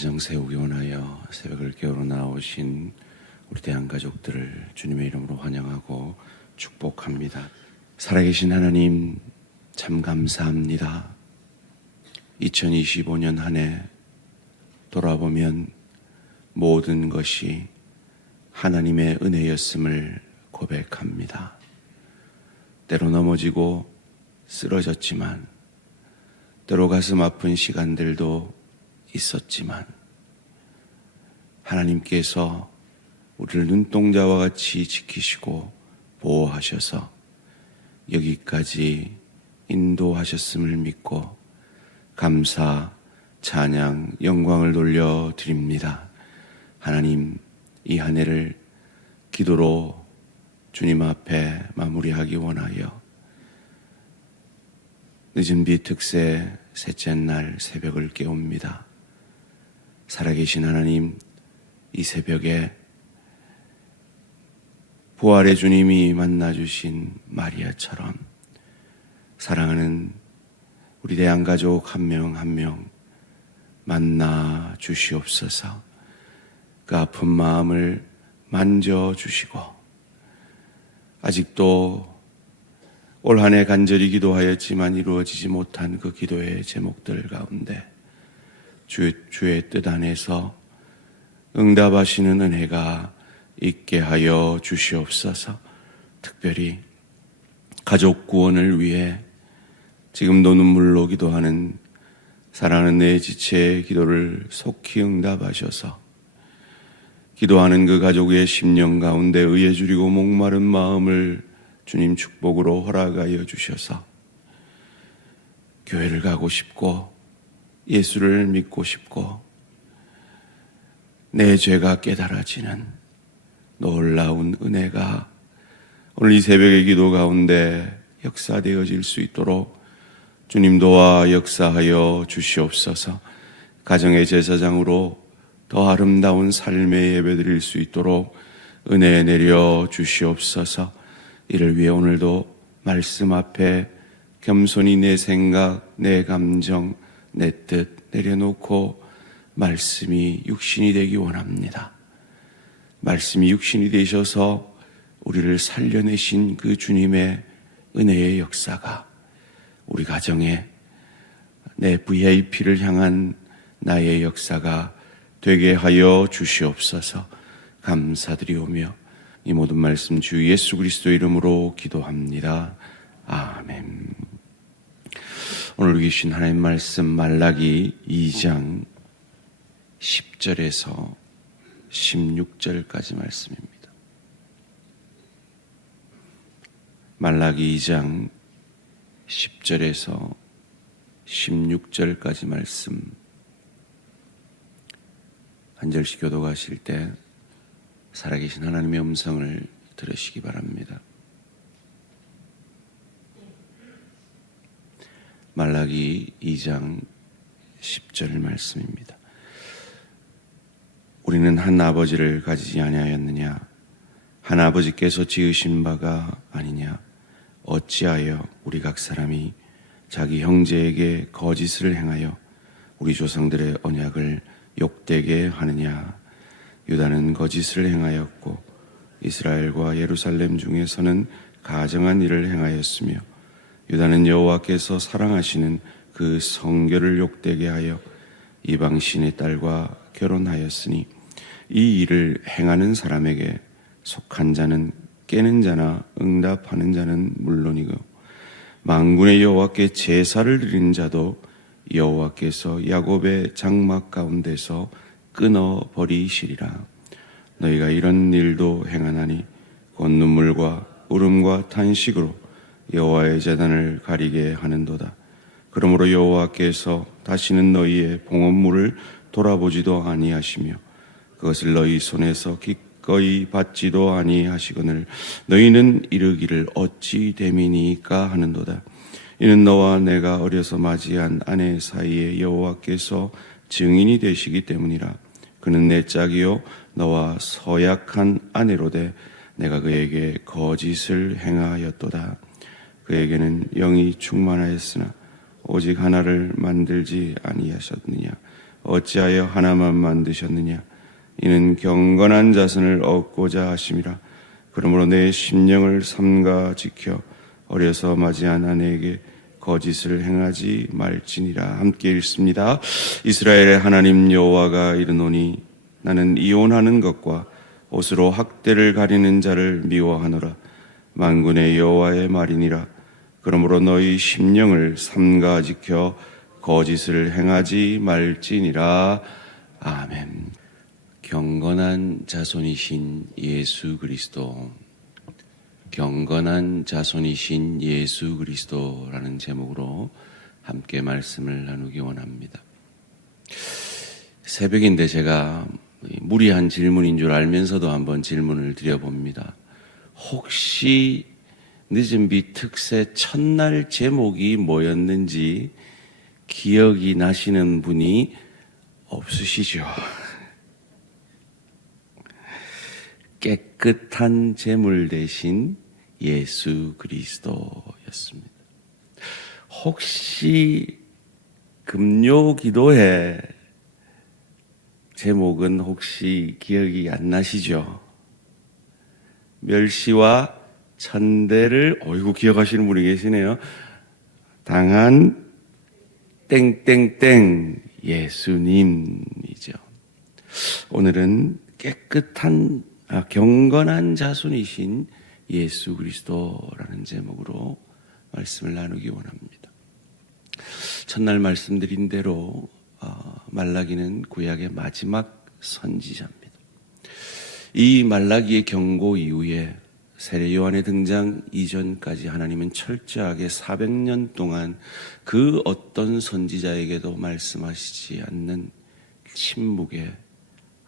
가정 세우기 원하여 새벽을 깨우러 나오신 우리 대한가족들을 주님의 이름으로 환영하고 축복합니다. 살아계신 하나님 참 감사합니다. 2025년 한 해 돌아보면 모든 것이 하나님의 은혜였음을 고백합니다. 때로 넘어지고 쓰러졌지만, 때로 가슴 아픈 시간들도 있었지만, 하나님께서 우리를 눈동자와 같이 지키시고 보호하셔서 여기까지 인도하셨음을 믿고 감사, 찬양, 영광을 돌려드립니다. 하나님, 이 한 해를 기도로 주님 앞에 마무리하기 원하여 늦은 비 특세 셋째 날 새벽을 깨웁니다. 살아계신 하나님, 이 새벽에 부활의 주님이 만나주신 마리아처럼 사랑하는 우리 대한가족 한 명 한 명 만나 주시옵소서. 그 아픈 마음을 만져주시고, 아직도 올 한 해 간절히 기도하였지만 이루어지지 못한 그 기도의 제목들 가운데 주의 뜻 안에서 응답하시는 은혜가 있게 하여 주시옵소서. 특별히 가족 구원을 위해 지금도 눈물로 기도하는 사랑하는 내 지체의 기도를 속히 응답하셔서 기도하는 그 가족의 심령 가운데 의에 주리고 목마른 마음을 주님 축복으로 허락하여 주셔서 교회를 가고 싶고 예수를 믿고 싶고 내 죄가 깨달아지는 놀라운 은혜가 오늘 이 새벽의 기도 가운데 역사되어질 수 있도록 주님 도와 역사하여 주시옵소서. 가정의 제사장으로 더 아름다운 삶의 예배 드릴 수 있도록 은혜 내려 주시옵소서. 이를 위해 오늘도 말씀 앞에 겸손히 내 생각, 내 감정, 내 뜻 내려놓고 말씀이 육신이 되기 원합니다. 말씀이 육신이 되셔서 우리를 살려내신 그 주님의 은혜의 역사가 우리 가정에 내 VIP를 향한 나의 역사가 되게 하여 주시옵소서. 감사드리오며 이 모든 말씀 주 예수 그리스도 이름으로 기도합니다. 아멘. 오늘 계신 하나님 말씀 말라기 2장 10절에서 16절까지 말씀입니다. 말라기 2장 10절에서 16절까지 말씀, 한 절씩 교독하실 때 살아계신 하나님의 음성을 들으시기 바랍니다. 말라기 2장 10절 말씀입니다. 우리는 한 아버지를 가지지 아니하였느냐? 한 아버지께서 지으신 바가 아니냐? 어찌하여 우리 각 사람이 자기 형제에게 거짓을 행하여 우리 조상들의 언약을 욕되게 하느냐? 유다는 거짓을 행하였고 이스라엘과 예루살렘 중에서는 가정한 일을 행하였으며 유다는 여호와께서 사랑하시는 그 성결을 욕되게 하여 이방신의 딸과 결혼하였으니 이 일을 행하는 사람에게 속한 자는 깨는 자나 응답하는 자는 물론이고 만군의 여호와께 제사를 드리는 자도 여호와께서 야곱의 장막 가운데서 끊어버리시리라. 너희가 이런 일도 행하나니 곧 눈물과 울음과 탄식으로 여호와의 제단을 가리게 하는도다. 그러므로 여호와께서 다시는 너희의 봉헌물을 돌아보지도 아니하시며 그것을 너희 손에서 기꺼이 받지도 아니하시거늘 너희는 이르기를 어찌 됨이니까 하는도다. 이는 너와 내가 어려서 맞이한 아내 사이에 여호와께서 증인이 되시기 때문이라. 그는 내 짝이요 너와 서약한 아내로되 내가 그에게 거짓을 행하였도다. 그에게는 영이 충만하였으나 오직 하나를 만들지 아니하셨느냐? 어찌하여 하나만 만드셨느냐? 이는 경건한 자손을 얻고자 하심이라. 그러므로 내 심령을 삼가 지켜 어려서 맞이한 아내에게 거짓을 행하지 말지니라. 함께 읽습니다. 이스라엘의 하나님 여호와가 이르노니 나는 이혼하는 것과 옷으로 학대를 가리는 자를 미워하노라. 만군의 여호와의 말이니라. 그러므로 너희 심령을 삼가 지켜 거짓을 행하지 말지니라. 아멘. 경건한 자손이신 예수 그리스도, 경건한 자손이신 예수 그리스도라는 제목으로 함께 말씀을 나누기 원합니다. 새벽인데 제가 무리한 질문인 줄 알면서도 한번 질문을 드려봅니다. 혹시 늦은비 특세 첫날 제목이 뭐였는지 기억이 나시는 분이 없으시죠? 깨끗한 제물 대신 예수 그리스도였습니다. 혹시 금요 기도회 제목은 혹시 기억이 안 나시죠? 멸시와 천대를 기억하시는 분이 계시네요. 당한 땡땡땡 예수님이죠. 오늘은 깨끗한 경건한 자손이신 예수 그리스도라는 제목으로 말씀을 나누기 원합니다. 첫날 말씀드린 대로 말라기는 구약의 마지막 선지자입니다. 이 말라기의 경고 이후에 세례 요한의 등장 이전까지 하나님은 철저하게 400년 동안 그 어떤 선지자에게도 말씀하시지 않는 침묵의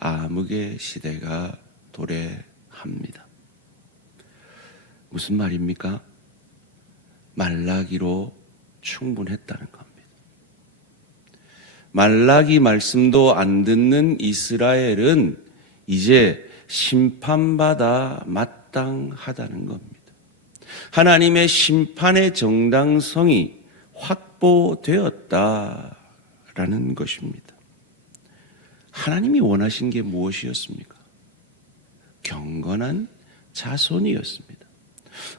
암흑의 시대가 도래합니다. 무슨 말입니까? 말라기로 충분했다는 겁니다. 말라기 말씀도 안 듣는 이스라엘은 이제 심판받아 마땅하다는 겁니다. 하나님의 심판의 정당성이 확보되었다라는 것입니다. 하나님이 원하신 게 무엇이었습니까? 경건한 자손이었습니다.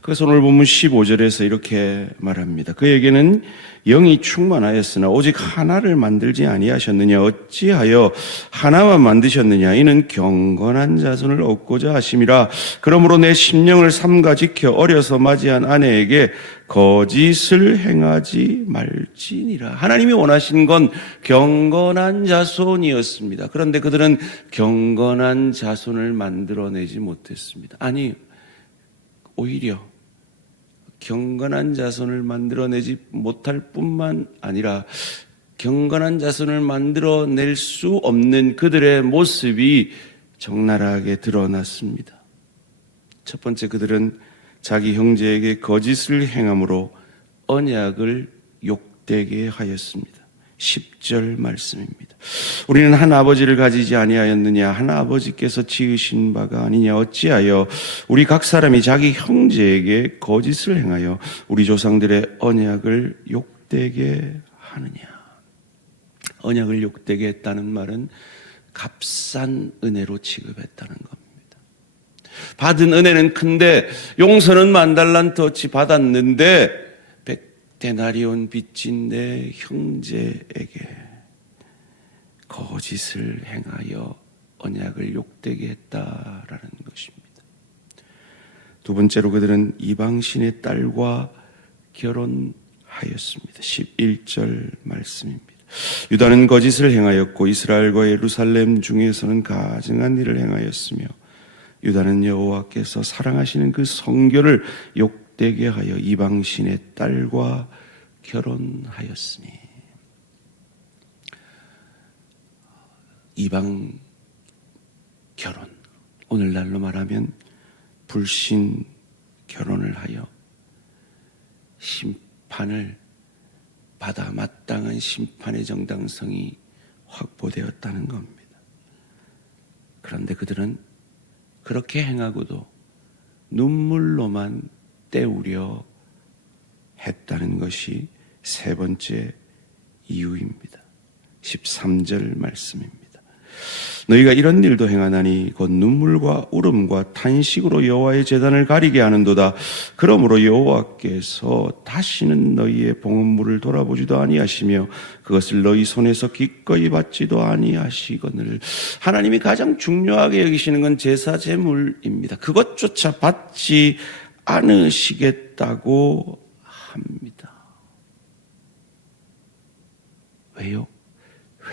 그래서 오늘 본문 15절에서 이렇게 말합니다. 그에게는 영이 충만하였으나 오직 하나를 만들지 아니하셨느냐? 어찌하여 하나만 만드셨느냐? 이는 경건한 자손을 얻고자 하심이라. 그러므로 내 심령을 삼가 지켜 어려서 맞이한 아내에게 거짓을 행하지 말지니라. 하나님이 원하신 건 경건한 자손이었습니다. 그런데 그들은 경건한 자손을 만들어내지 못했습니다. 아니, 오히려 경건한 자손을 만들어내지 못할 뿐만 아니라 경건한 자손을 만들어낼 수 없는 그들의 모습이 적나라하게 드러났습니다. 첫 번째, 그들은 자기 형제에게 거짓을 행함으로 언약을 욕되게 하였습니다. 10절 말씀입니다. 우리는 한 아버지를 가지지 아니하였느냐? 한 아버지께서 지으신 바가 아니냐? 어찌하여 우리 각 사람이 자기 형제에게 거짓을 행하여 우리 조상들의 언약을 욕되게 하느냐? 언약을 욕되게 했다는 말은 값싼 은혜로 취급했다는 겁니다. 받은 은혜는 큰데 용서는 10,000달란트어치 받았는데 데나리온 빚진 내 형제에게 거짓을 행하여 언약을 욕되게 했다라는 것입니다. 두 번째로 그들은 이방신의 딸과 결혼하였습니다. 11절 말씀입니다. 유다는 거짓을 행하였고 이스라엘과 예루살렘 중에서는 가증한 일을 행하였으며 유다는 여호와께서 사랑하시는 그 성교를 욕되게 하여 이방신의 딸과 결혼하였으니. 이방 결혼, 오늘날로 말하면 불신 결혼을 하여 심판을 받아 마땅한 심판의 정당성이 확보되었다는 겁니다. 그런데 그들은 그렇게 행하고도 눈물로만 때우려 했다는 것이 세 번째 이유입니다. 13절 말씀입니다. 너희가 이런 일도 행하나니 곧 눈물과 울음과 탄식으로 여호와의 제단을 가리게 하는도다. 그러므로 여호와께서 다시는 너희의 봉헌물을 돌아보지도 아니하시며 그것을 너희 손에서 기꺼이 받지도 아니하시거늘. 하나님이 가장 중요하게 여기시는 건 제사 제물입니다. 그것조차 받지 않으시겠다고 합니다. 왜요?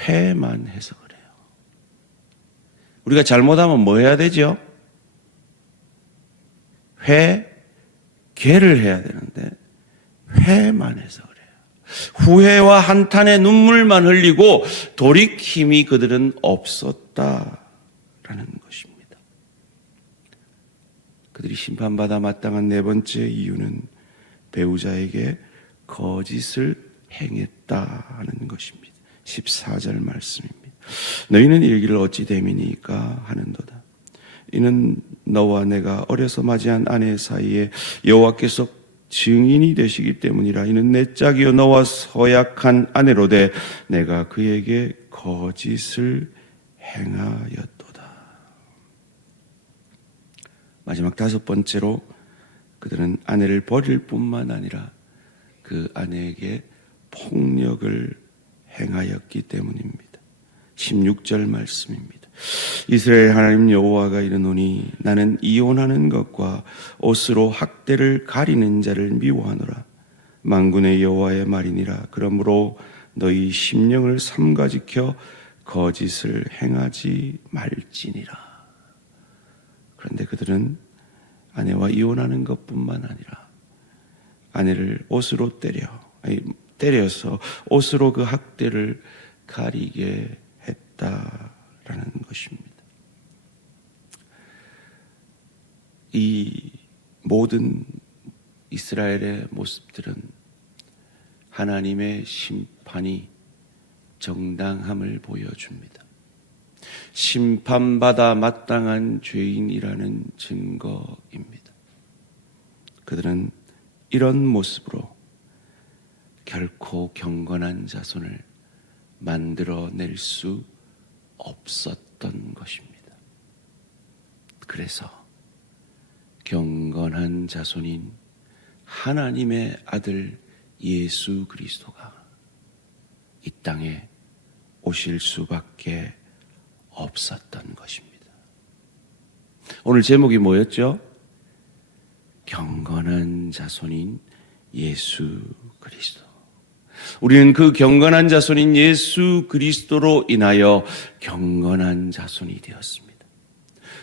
회만 해서 그래요. 우리가 잘못하면 뭐 해야 되죠? 회개를 해야 되는데 회만 해서 그래요. 후회와 한탄의 눈물만 흘리고 돌이킴이 그들은 없었다라는 것입니다. 그들이 심판받아 마땅한 네 번째 이유는 배우자에게 거짓을 행했다는 것입니다. 14절 말씀입니다. 너희는 이르기를 어찌 됨이니까 하는도다. 이는 너와 내가 어려서 맞이한 아내 사이에 여호와께서 증인이 되시기 때문이라. 이는 내 짝이요 너와 서약한 아내로되 내가 그에게 거짓을 행하였도다. 마지막 다섯 번째로 그들은 아내를 버릴 뿐만 아니라 그 아내에게 폭력을 행하였기 때문입니다. 16절 말씀입니다. 이스라엘 하나님 여호와가 이르노니 나는 이혼하는 것과 옷으로 학대를 가리는 자를 미워하노라. 만군의 여호와의 말이니라. 그러므로 너희 심령을 삼가 지켜 거짓을 행하지 말지니라. 그런데 그들은 아내와 이혼하는 것뿐만 아니라 아내를 옷으로 때려서 옷으로 그 학대를 가리게 했다라는 것입니다. 이 모든 이스라엘의 모습들은 하나님의 심판이 정당함을 보여줍니다. 심판받아 마땅한 죄인이라는 증거입니다. 그들은 이런 모습으로 결코 경건한 자손을 만들어낼 수 없었던 것입니다. 그래서 경건한 자손인 하나님의 아들 예수 그리스도가 이 땅에 오실 수밖에 없었던 것입니다. 오늘 제목이 뭐였죠? 경건한 자손인 예수 그리스도. 우리는 그 경건한 자손인 예수 그리스도로 인하여 경건한 자손이 되었습니다.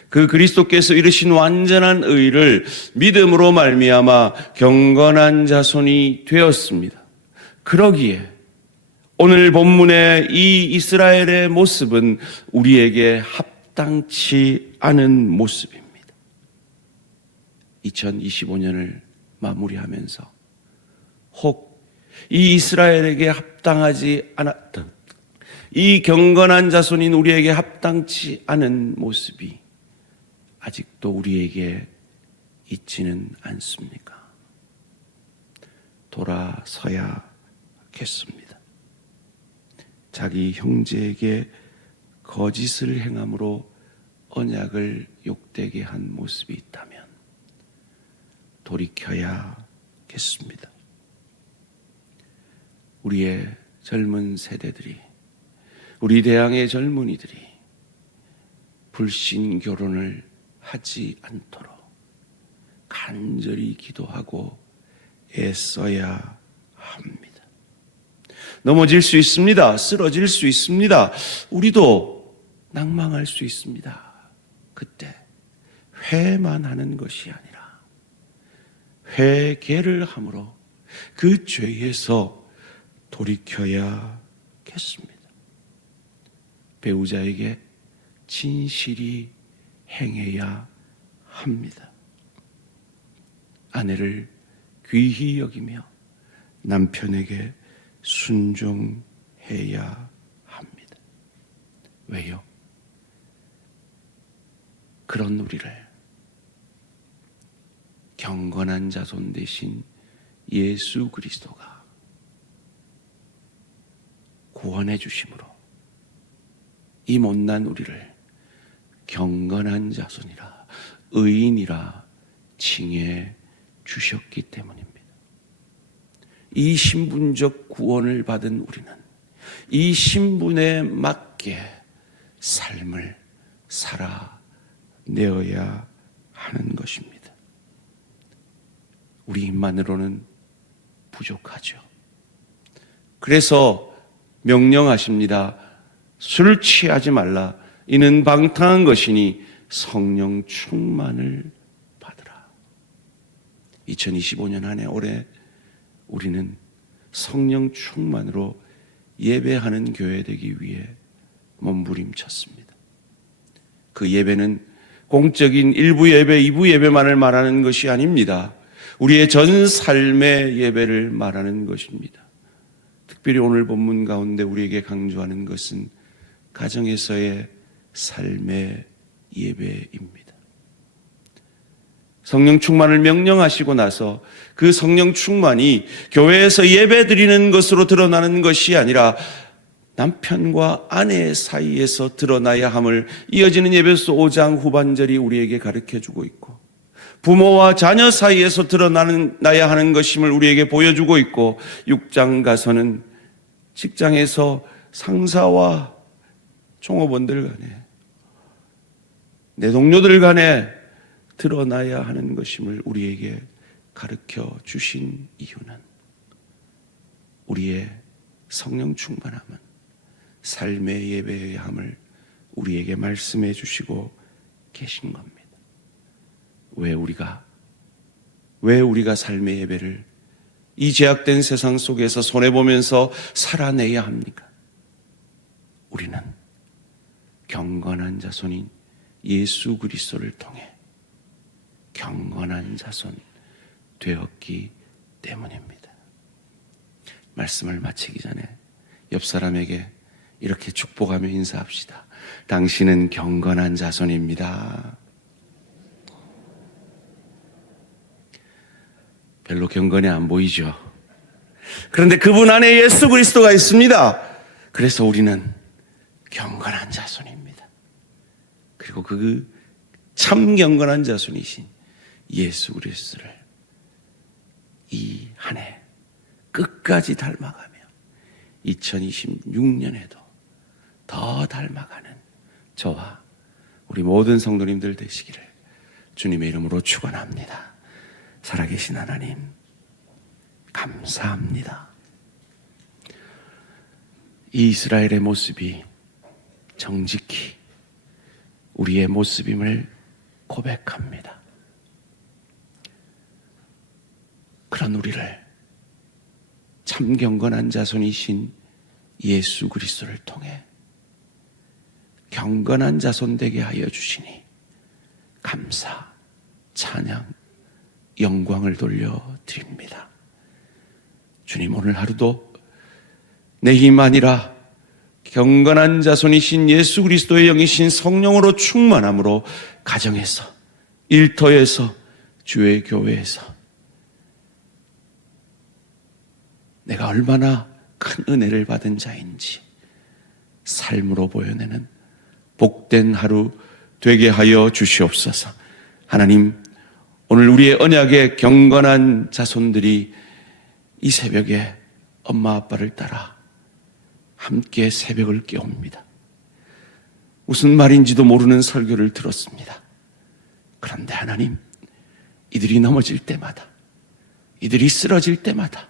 그 그리스도께서 이루신 완전한 의를 믿음으로 말미암아 경건한 자손이 되었습니다. 그러기에 오늘 본문의 이 이스라엘의 모습은 우리에게 합당치 않은 모습입니다. 2025년을 마무리하면서 혹 이 이스라엘에게 합당하지 않았던 이 경건한 자손인 우리에게 합당치 않은 모습이 아직도 우리에게 있지는 않습니까? 돌아서야겠습니다. 자기 형제에게 거짓을 행함으로 언약을 욕되게 한 모습이 있다면 돌이켜야겠습니다. 우리의 젊은 세대들이, 우리 대항의 젊은이들이 불신 결혼을 하지 않도록 간절히 기도하고 애써야 합니다. 넘어질 수 있습니다. 쓰러질 수 있습니다. 우리도 낭망할 수 있습니다. 그때 회만 하는 것이 아니라 회개를 함으로 그 죄에서 돌이켜야겠습니다. 배우자에게 진실이 행해야 합니다. 아내를 귀히 여기며 남편에게 순종해야 합니다. 왜요? 그런 우리를 경건한 자손 대신 예수 그리스도가 구원해 주심으로 이 못난 우리를 경건한 자손이라 의인이라 칭해 주셨기 때문입니다. 이 신분적 구원을 받은 우리는 이 신분에 맞게 삶을 살아내어야 하는 것입니다. 우리 힘만으로는 부족하죠. 그래서 명령하십니다. 술 취하지 말라. 이는 방탕한 것이니 성령 충만을 받으라. 2025년 한 해 올해 우리는 성령 충만으로 예배하는 교회 되기 위해 몸부림쳤습니다. 그 예배는 공적인 일부 예배, 2부 예배만을 말하는 것이 아닙니다. 우리의 전 삶의 예배를 말하는 것입니다. 특별히 오늘 본문 가운데 우리에게 강조하는 것은 가정에서의 삶의 예배입니다. 성령 충만을 명령하시고 나서 그 성령 충만이 교회에서 예배 드리는 것으로 드러나는 것이 아니라 남편과 아내 사이에서 드러나야 함을 이어지는 에베소 5장 후반절이 우리에게 가르쳐주고 있고, 부모와 자녀 사이에서 드러나야 하는 것임을 우리에게 보여주고 있고, 6장 가서는 직장에서 상사와 종업원들 간에, 내 동료들 간에 드러나야 하는 것임을 우리에게 가르쳐 주신 이유는 우리의 성령 충만함은 삶의 예배의 함을 우리에게 말씀해 주시고 계신 겁니다. 왜 우리가 삶의 예배를 이 제약된 세상 속에서 손해보면서 살아내야 합니까? 우리는 경건한 자손인 예수 그리스도를 통해 경건한 자손 되었기 때문입니다. 말씀을 마치기 전에 옆 사람에게 이렇게 축복하며 인사합시다. 당신은 경건한 자손입니다. 별로 경건해 안 보이죠? 그런데 그분 안에 예수 그리스도가 있습니다. 그래서 우리는 경건한 자손입니다. 그리고 그 참 경건한 자손이신 예수 그리스도를 이 한 해 끝까지 닮아가며 2026년에도 더 닮아가는 저와 우리 모든 성도님들 되시기를 주님의 이름으로 축원합니다. 살아계신 하나님 감사합니다. 이 이스라엘의 모습이 정직히 우리의 모습임을 고백합니다. 그런 우리를 참 경건한 자손이신 예수 그리스도를 통해 경건한 자손 되게 하여 주시니 감사, 찬양, 영광을 돌려드립니다. 주님, 오늘 하루도 내 힘 아니라 경건한 자손이신 예수 그리스도의 영이신 성령으로 충만함으로 가정에서, 일터에서, 주의 교회에서 내가 얼마나 큰 은혜를 받은 자인지 삶으로 보여내는 복된 하루 되게 하여 주시옵소서. 하나님, 오늘 우리의 언약의 경건한 자손들이 이 새벽에 엄마 아빠를 따라 함께 새벽을 깨웁니다. 무슨 말인지도 모르는 설교를 들었습니다. 그런데 하나님, 이들이 넘어질 때마다, 이들이 쓰러질 때마다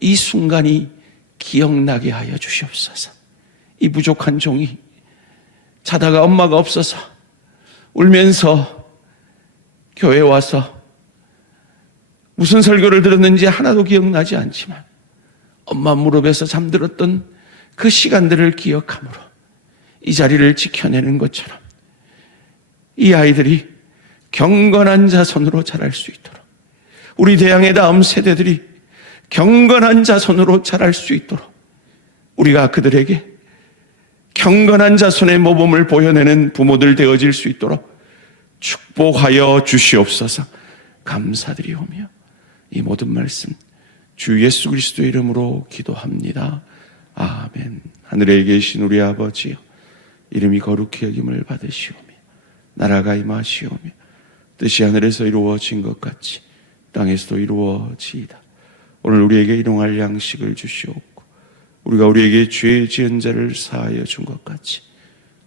이 순간이 기억나게 하여 주시옵소서. 이 부족한 종이 자다가 엄마가 없어서 울면서 교회에 와서 무슨 설교를 들었는지 하나도 기억나지 않지만 엄마 무릎에서 잠들었던 그 시간들을 기억함으로 이 자리를 지켜내는 것처럼 이 아이들이 경건한 자손으로 자랄 수 있도록, 우리 대양의 다음 세대들이 경건한 자손으로 자랄 수 있도록 우리가 그들에게 경건한 자손의 모범을 보여내는 부모들 되어질 수 있도록 축복하여 주시옵소서. 감사드리오며 이 모든 말씀 주 예수 그리스도의 이름으로 기도합니다. 아멘. 하늘에 계신 우리 아버지요, 이름이 거룩히 여김을 받으시오며 나라가 임하시오며 뜻이 하늘에서 이루어진 것 같이 땅에서도 이루어지이다. 오늘 우리에게 일용할 양식을 주시옵고 우리가 우리에게 죄 지은 자를 사하여 준 것 같이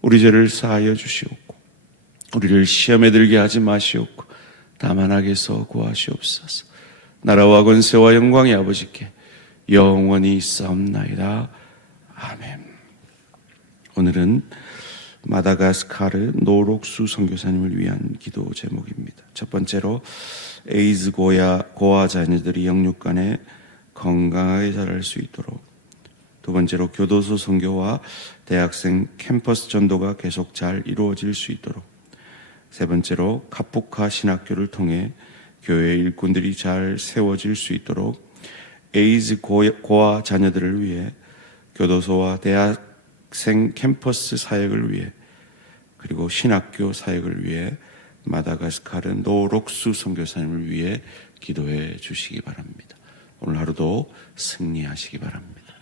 우리 죄를 사하여 주시옵고 우리를 시험에 들게 하지 마시옵고 다만 악에서 구하시옵소서. 나라와 권세와 영광이 아버지께 영원히 있사옵나이다. 아멘. 오늘은 마다가스카르 노록수 선교사님을 위한 기도 제목입니다. 첫 번째로 에이즈 고아 자녀들이 영육간에 건강하게 자랄 수 있도록, 두 번째로 교도소 선교와 대학생 캠퍼스 전도가 계속 잘 이루어질 수 있도록, 세 번째로 카푸카 신학교를 통해 교회 일꾼들이 잘 세워질 수 있도록 에이즈 고아 자녀들을 위해 교도소와 대학생 캠퍼스 사역을 위해 그리고 신학교 사역을 위해 마다가스카르 노록수 선교사님을 위해 기도해 주시기 바랍니다. 오늘 하루도 승리하시기 바랍니다.